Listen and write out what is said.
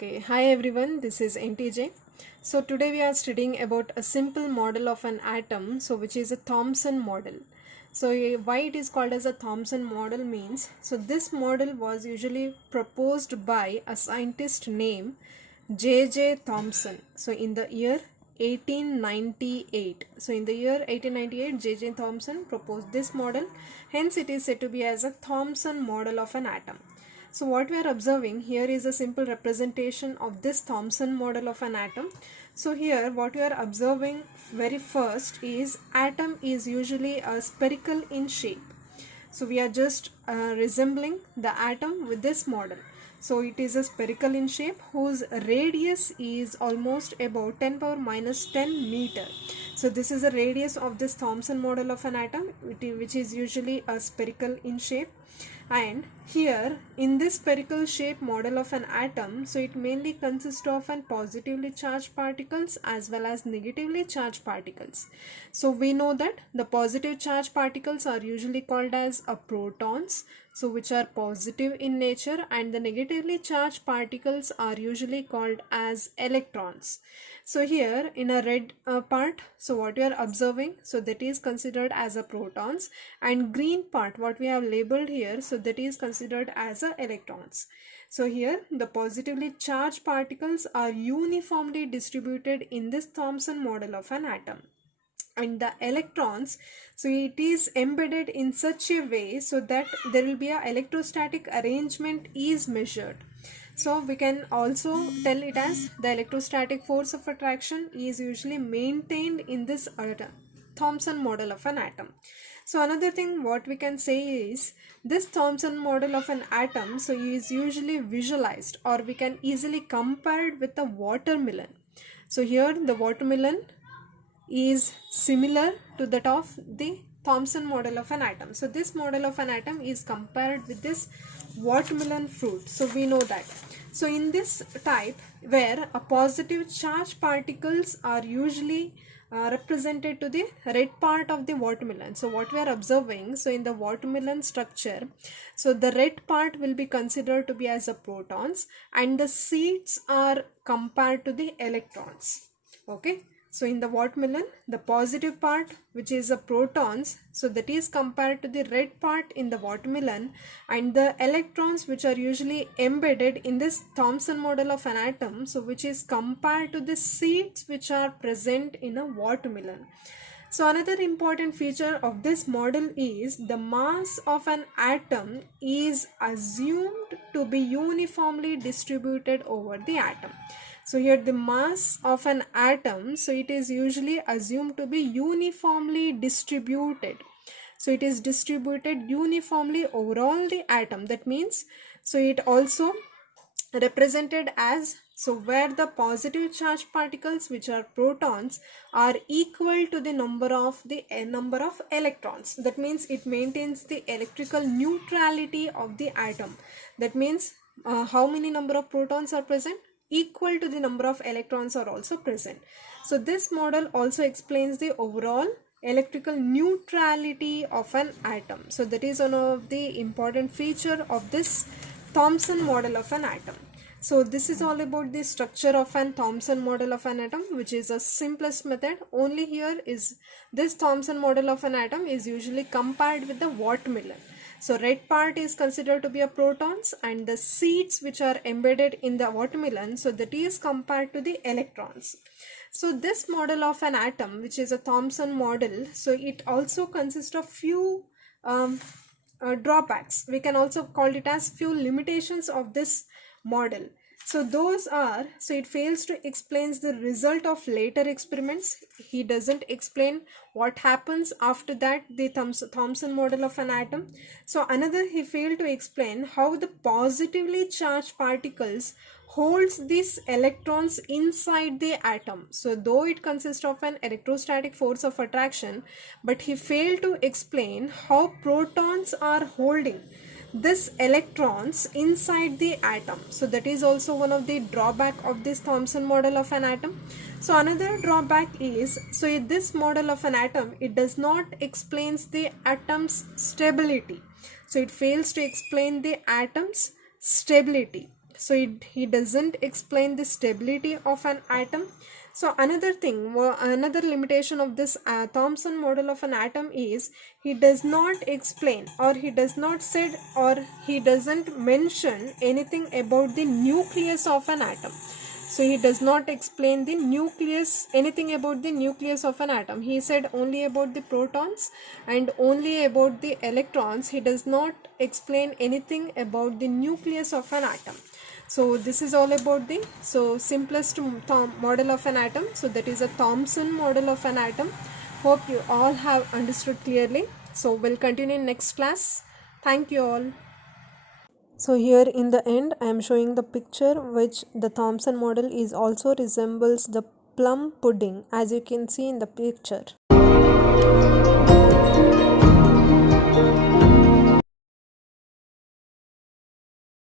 Okay, hi everyone, this is NTJ. So today we are studying about a simple model of an atom, so which is a Thomson model. So why it is called as a Thomson model means, so this model was usually proposed by a scientist named J.J. Thomson. So in the year 1898. So in the year 1898, J.J. Thomson proposed this model. Hence it is said to be as a Thomson model of an atom. So what we are observing here is a simple representation of this Thomson model of an atom. So here what we are observing very first is atom is usually a spherical in shape. So we are just resembling the atom with this model. So it is a spherical in shape whose radius is almost about 10 power minus 10 meter. So this is the radius of this Thomson model of an atom, which is usually a spherical in shape. And here in this spherical shape model of an atom, so it mainly consists of an positively charged particles as well as negatively charged particles. So we know that the positive charged particles are usually called as a protons, so which are positive in nature, and the negatively charged particles are usually called as electrons. So here in a red part, so what we are observing, so that is considered as a protons, and green part what we have labeled here, so that is considered as a electrons. So here the positively charged particles are uniformly distributed in this Thomson model of an atom. And the electrons, so it is embedded in such a way so that there will be a electrostatic arrangement is measured. So we can also tell it as the electrostatic force of attraction is usually maintained in this Thomson model of an atom. So another thing what we can say is this Thomson model of an atom, so is usually visualized, or we can easily compare it with the watermelon. So here the watermelon is similar to that of the Thomson model of an atom. So this model of an atom is compared with this watermelon fruit. So we know that. So in this type where a positive charge particles are usually represented to the red part of the watermelon. So what we are observing, so in the watermelon structure, so the red part will be considered to be as a protons, and the seeds are compared to the electrons. Okay. So in the watermelon, the positive part, which is the protons, so that is compared to the red part in the watermelon, and the electrons which are usually embedded in this Thomson model of an atom, so which is compared to the seeds which are present in a watermelon. So another important feature of this model is the mass of an atom is assumed to be uniformly distributed over the atom. So here the mass of an atom, so it is usually assumed to be uniformly distributed. So it is distributed uniformly over all the atom. That means, so it also represented as, so where the positive charge particles, which are protons, are equal to the number of electrons. That means it maintains the electrical neutrality of the atom. That means how many number of protons are present? Equal to the number of electrons are also present. So this model also explains the overall electrical neutrality of an atom. So that is one of the important feature of this Thomson model of an atom. So this is all about the structure of an Thomson model of an atom, which is a simplest method. Only here is this Thomson model of an atom is usually compared with the watermelon. So red part is considered to be a protons, and the seeds which are embedded in the watermelon, so that is compared to the electrons. So this model of an atom, which is a Thomson model, so it also consists of few drawbacks. We can also call it as few limitations of this model. So those are, so it fails to explain the result of later experiments. He doesn't explain what happens after that, the Thomson model of an atom. So another, he failed to explain how the positively charged particles holds these electrons inside the atom. So though it consists of an electrostatic force of attraction, but he failed to explain how protons are holding this electrons inside the atom. So that is also one of the drawback of this Thomson model of an atom. So another drawback is, so in this model of an atom, it does not explains the atom's stability. So it fails to explain the atom's stability. so he doesn't explain the stability of an atom. So another thing, another limitation of this Thomson model of an atom is he does not explain, or he does not said, or he doesn't mention anything about the nucleus of an atom. So he does not explain the nucleus, anything about the nucleus of an atom. He said only about the protons and only about the electrons. He does not explain anything about the nucleus of an atom. So this is all about the simplest model of an atom. So that is a Thomson model of an atom. Hope you all have understood clearly. So we'll continue in next class. Thank you all. So here in the end I am showing the picture which the Thomson model is also resembles the plum pudding, as you can see in the picture.